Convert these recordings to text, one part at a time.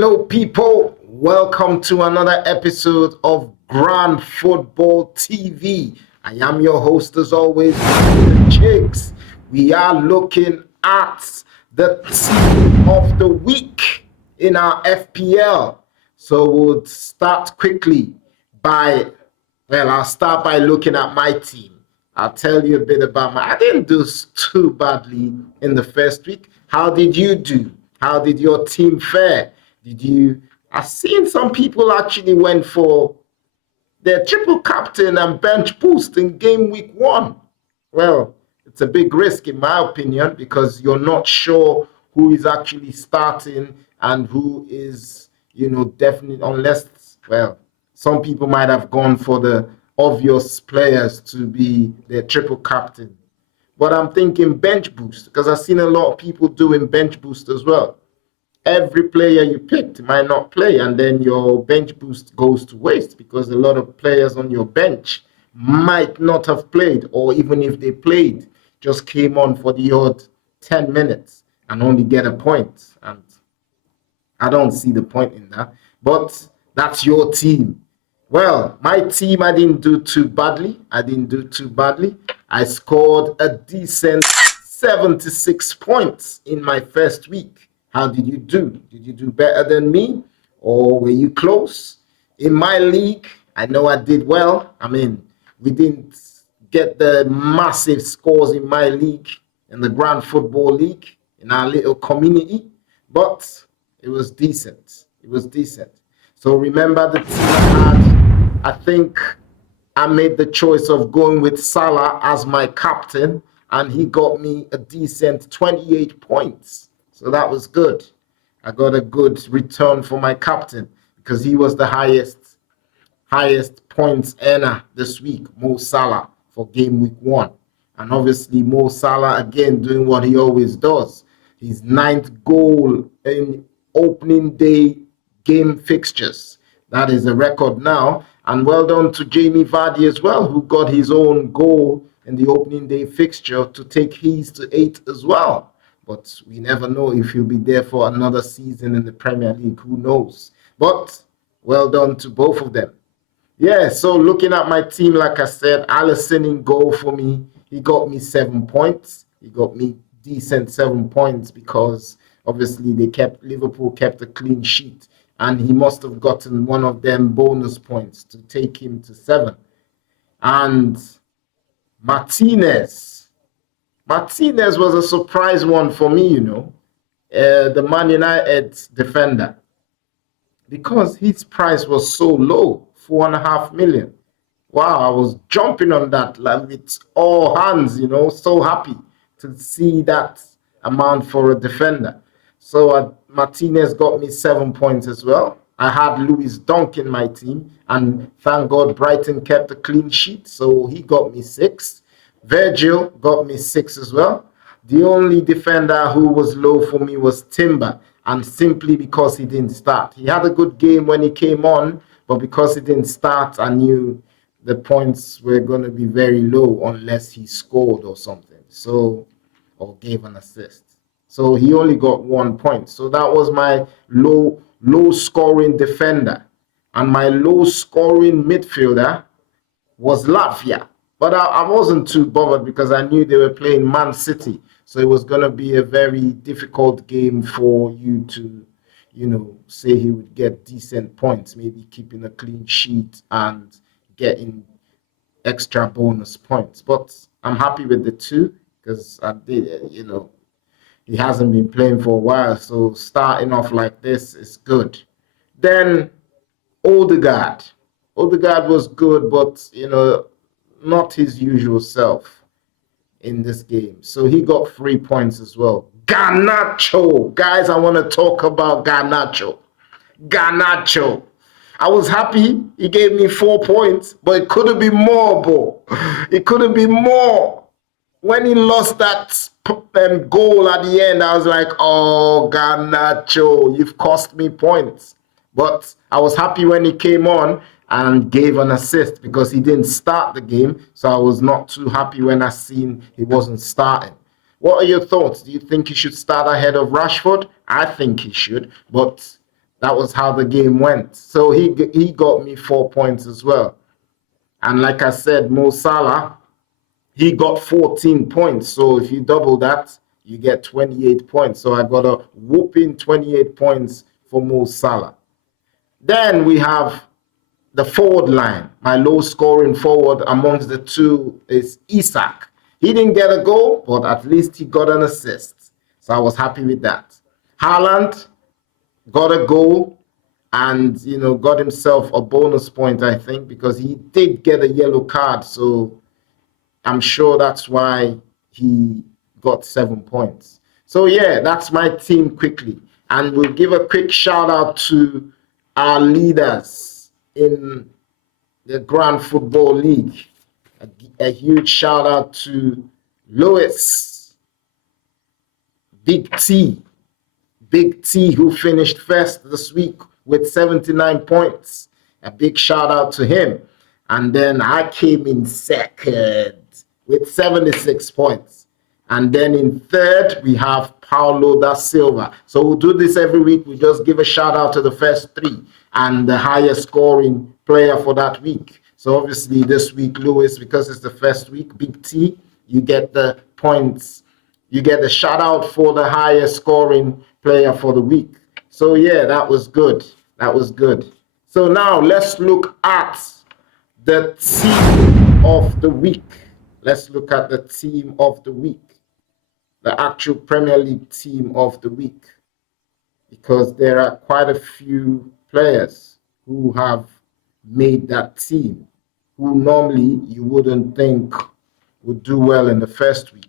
Hello, people. Welcome to another episode of Grand Football TV. I am your host, as always, Chicks. We are looking at the team of the week in our FPL. So we'll start quickly I'll start by looking at my team. I'll tell you a bit about I didn't do too badly in the first week. How did you do? How did your team fare? I've seen some people actually went for their triple captain and bench boost in game week 1. Well, it's a big risk in my opinion because you're not sure who is actually starting and who is, definitely, some people might have gone for the obvious players to be their triple captain. But I'm thinking bench boost because I've seen a lot of people doing bench boost as well. Every player you picked might not play, and then your bench boost goes to waste because a lot of players on your bench might not have played, or even if they played, just came on for the odd 10 minutes and only get a point. And I don't see the point in that. But that's your team. Well, my team, I didn't do too badly. I scored a decent 76 points in my first week. How did you do? Did you do better than me? Or were you close? In my league, I know I did well. We didn't get the massive scores in my league, in the Grand Football League, in our little community, but it was decent. So remember the team I had. I think I made the choice of going with Salah as my captain, and he got me a decent 28 points. So that was good. I got a good return for my captain because he was the highest points earner this week, Mo Salah, for game week 1. And obviously Mo Salah again doing what he always does. His 9th goal in opening day game fixtures. That is a record now. And well done to Jamie Vardy as well, who got his own goal in the opening day fixture to take his to 8 as well. But we never know if he'll be there for another season in the Premier League. Who knows? But well done to both of them. Yeah, so looking at my team, like I said, Alisson in goal for me. He got me 7 points. He got me decent 7 points because obviously Liverpool kept a clean sheet. And he must have gotten one of them bonus points to take him to 7. And Martinez was a surprise one for me, the Man United defender. Because his price was so low, 4.5 million. Wow, I was jumping on that like with all hands, so happy to see that amount for a defender. So Martinez got me 7 points as well. I had Lewis Dunk in my team, and thank God Brighton kept a clean sheet, so he got me 6. Virgil got me 6 as well. The only defender who was low for me was Timber, and simply because he didn't start. He had a good game when he came on, but because he didn't start, I knew the points were going to be very low unless he scored or something, or gave an assist. So he only got 1 point. So that was my low scoring defender. And my low scoring midfielder was Latvia. But I wasn't too bothered because I knew they were playing Man City. So it was going to be a very difficult game for you to, say he would get decent points, maybe keeping a clean sheet and getting extra bonus points. But I'm happy with the 2 because I did, he hasn't been playing for a while. So starting off like this is good. Then Odegaard. Odegaard was good, but, not his usual self in this game. So he got 3 points as well. Garnacho. Guys, I want to talk about Garnacho. I was happy he gave me 4 points, but it could have been more, bro. It could have been more. When he lost that goal at the end, I was like, oh, Garnacho, you've cost me points. But I was happy when he came on and gave an assist because he didn't start the game. So I was not too happy when I seen he wasn't starting. What are your thoughts? Do you think he should start ahead of Rashford? I think he should, but That was how the game went. So he got me 4 points as well. And like I said, Mo Salah, he got 14 points. So if you double that, you get 28 points. So I got a whooping 28 points for Mo Salah. Then we have the forward line. My low scoring forward amongst the two is Isak. He didn't get a goal, but at least he got an assist. So I was happy with that. Haaland got a goal and got himself a bonus point, I think, because he did get a yellow card. So I'm sure that's why he got 7 points. So yeah, that's my team quickly. And we'll give a quick shout out to our leaders in the Grand Football League. A huge shout out to Lewis, Big T, who finished first this week with 79 points. A big shout out to him. And then I came in second with 76 points. And then in third, we have Paulo da Silva. So we'll do this every week. We just give a shout out to the first three and the highest scoring player for that week. So obviously this week, Lewis, because it's the first week, Big T, you get the points. You get the shout out for the highest scoring player for the week. So yeah, that was good. That was good. So now let's look at the team of the week. Let's look at the team of the week. The actual Premier League team of the week. Because there are quite a few players who have made that team, who normally you wouldn't think would do well in the first week.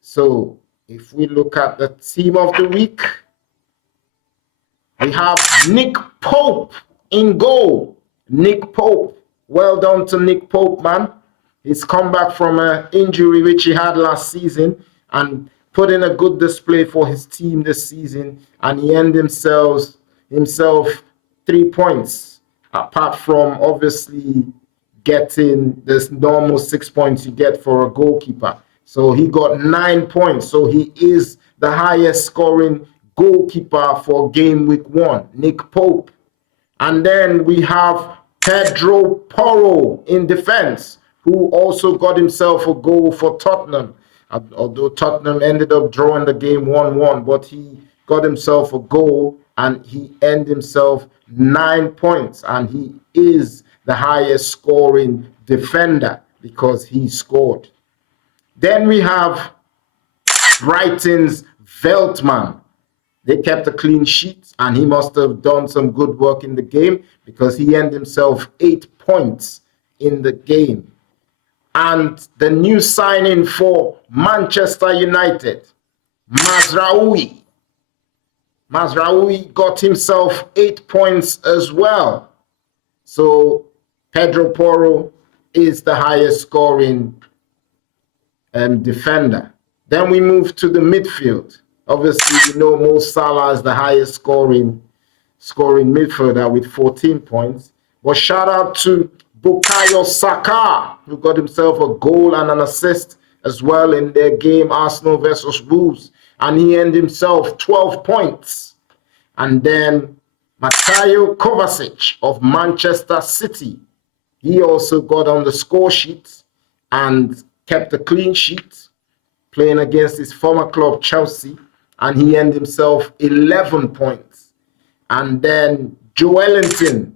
So if we look at the team of the week, we have Nick Pope in goal. Nick Pope. Well done to Nick Pope, man. He's come back from an injury which he had last season and put in a good display for his team this season. And he earned himself 3 points, apart from obviously getting this normal 6 points you get for a goalkeeper. So he got 9 points. So he is the highest scoring goalkeeper for Gameweek 1, Nick Pope. And then we have Pedro Porro in defense, who also got himself a goal for Tottenham. Although Tottenham ended up drawing the game 1-1, but he got himself a goal and he earned himself 9 points. And he is the highest scoring defender because he scored. Then we have Brighton's Veltman. They kept a clean sheet, and he must have done some good work in the game because he earned himself 8 points in the game. And the new signing for Manchester United, Mazraoui. Mazraoui got himself 8 points as well. So Pedro Porro is the highest scoring defender. Then we move to the midfield. Obviously, Mo Salah is the highest scoring midfielder with 14 points. But shout out to Bukayo Saka, who got himself a goal and an assist as well in their game, Arsenal versus Wolves. And he earned himself 12 points. And then Mateo Kovacic of Manchester City. He also got on the score sheet and kept a clean sheet, playing against his former club, Chelsea, and he earned himself 11 points. And then Joelinton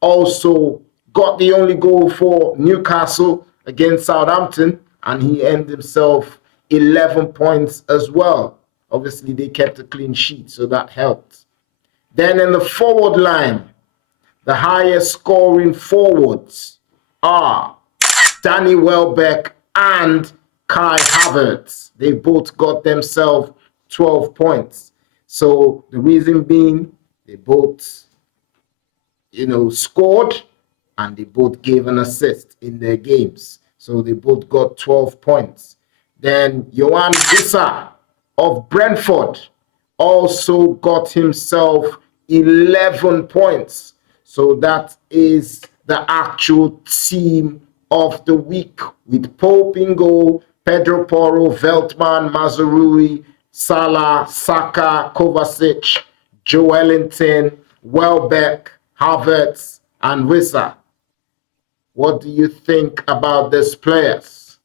also got the only goal for Newcastle against Southampton, and he earned himself 11 points as well. Obviously, they kept a clean sheet, so that helped. Then in the forward line, the highest scoring forwards are Danny Welbeck and Kai Havertz. They both got themselves 12 points. So the reason being, they both, scored and they both gave an assist in their games. So they both got 12 points. Then Yohan Wissa of Brentford also got himself 11 points. So that is the actual team of the week with Pope in goal, Pedro Porro, Veltman, Mazraoui, Salah, Saka, Kovacic, Joelinton, Welbeck, Havertz, and Wissa. What do you think about these players?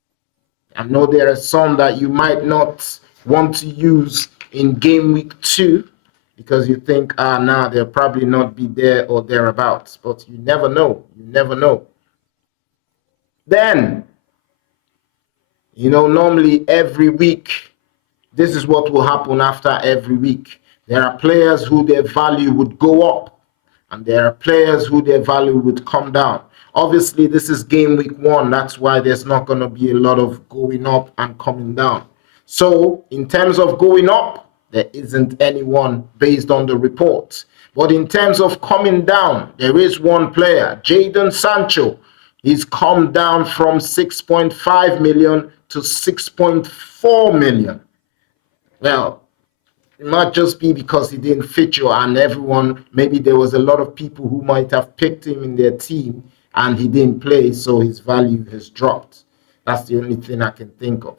I know there are some that you might not want to use in game week 2 because you think, nah, they'll probably not be there or thereabouts. But you never know. You never know. Then, normally every week, this is what will happen after every week. There are players who their value would go up, and there are players who their value would come down. Obviously, this is game week 1. That's why there's not going to be a lot of going up and coming down. So, in terms of going up, there isn't anyone based on the report. But in terms of coming down, there is one player, Jadon Sancho. He's come down from 6.5 million to 6.4 million. Well, it might just be because he didn't feature and everyone, maybe there was a lot of people who might have picked him in their team and he didn't play, so his value has dropped. That's the only thing I can think of.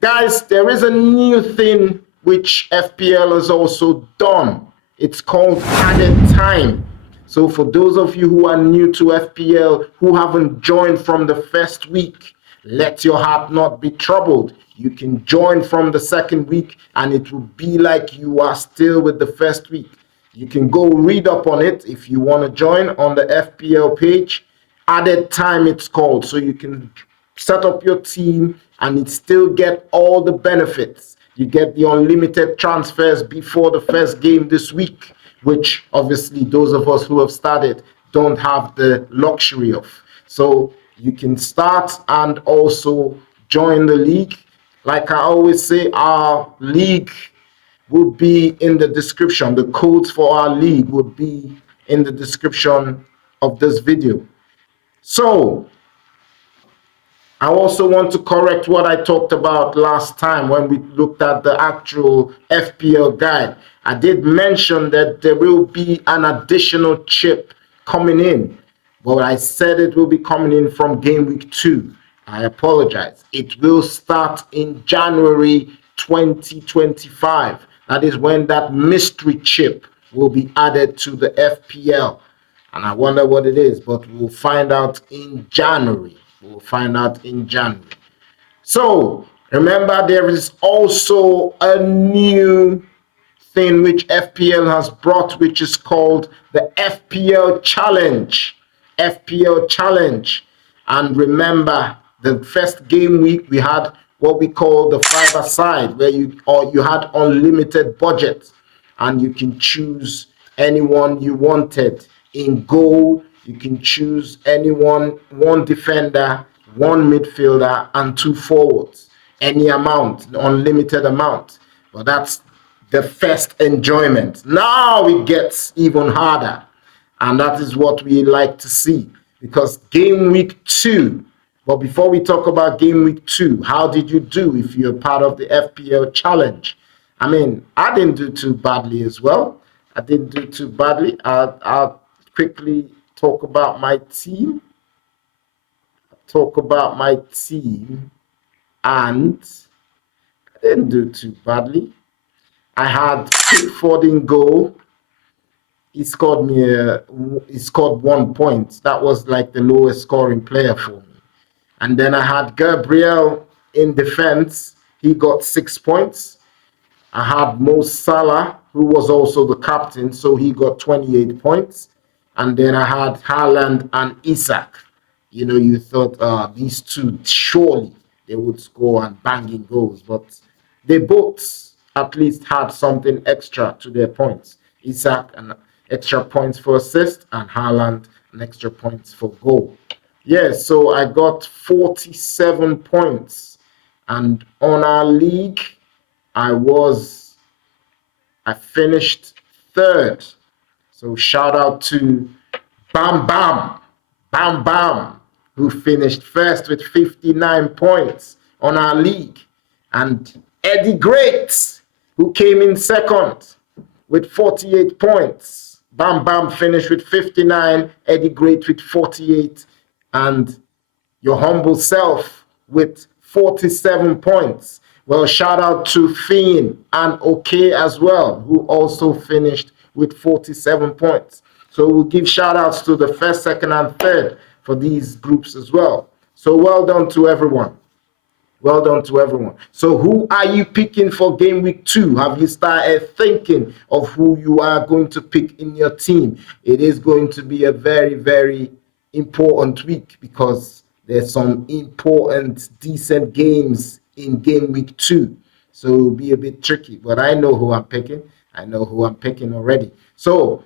Guys, there is a new thing which FPL has also done. It's called added time. So for those of you who are new to FPL, who haven't joined from the first week, let your heart not be troubled. You can join from the second week and it will be like you are still with the first week. You can go read up on it if you want to join on the FPL page. Added time it's called. So you can set up your team and it still get all the benefits. You get the unlimited transfers before the first game this week, which obviously those of us who have started don't have the luxury of. So you can start and also join the league. Like I always say, our league will be in the description. The codes for our league would be in the description of this video. So I also want to correct what I talked about last time when we looked at the actual FPL guide. I did mention that there will be an additional chip coming in, but I said it will be coming in from game week 2. I apologize. It will start in January 2025. That is when that mystery chip will be added to the FPL. And I wonder what it is, but we'll find out in January. We'll find out in January. So remember, there is also a new thing which FPL has brought, which is called the FPL Challenge. FPL Challenge. And remember, the first game week we had what we call the five-a-side, where you had unlimited budget, and you can choose anyone you wanted. In goal, you can choose anyone, one defender, one midfielder, and 2 forwards. Any amount, unlimited amount. But that's the first enjoyment. Now it gets even harder. And that is what we like to see. Because game week 2, but before we talk about game week 2, how did you do if you're part of the FPL challenge? I mean, I didn't do too badly as well. I didn't do too badly. I'll quickly talk about my team. And I didn't do too badly. I had Pickford in goal. He scored 1 point. That was like the lowest scoring player for me. And then I had Gabriel in defense. He got 6 points. I had Mo Salah, who was also the captain, so he got 28 points. And then I had Haaland and Isak. You thought these two, surely they would score and banging goals, but they both at least had something extra to their points. Isak an extra points for assist, and Haaland an extra points for goal. Yes, so I got 47 points. And on our league, I finished 3rd. So shout out to Bam Bam, who finished 1st with 59 points on our league. And Eddie Great, who came in 2nd with 48 points. Bam Bam finished with 59, Eddie Great with 48, and your humble self with 47 points. Well, shout out to Fiend and OK as well, who also finished with 47 points. So we'll give shout outs to the first, second, and third for these groups as well. So well done to everyone. Well done to everyone. So who are you picking for game week 2? Have you started thinking of who you are going to pick in your team? It is going to be a very, very important week because there's some important, decent games in game week 2. So it'll be a bit tricky, but I know who I'm picking. I know who I'm picking already. So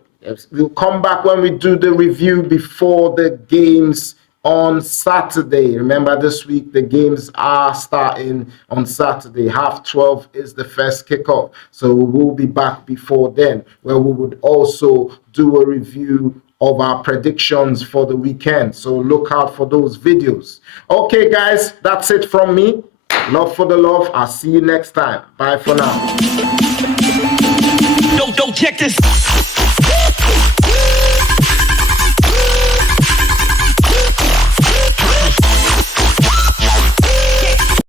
we'll come back when we do the review before the games on Saturday. Remember, this week the games are starting on Saturday. 12:30 is the first kickoff. So we'll be back before then, where we would also do a review of our predictions for the weekend. So look out for those videos. Okay, guys, that's it from me. Love for the love. I'll see you next time. Bye for now. Don't check this.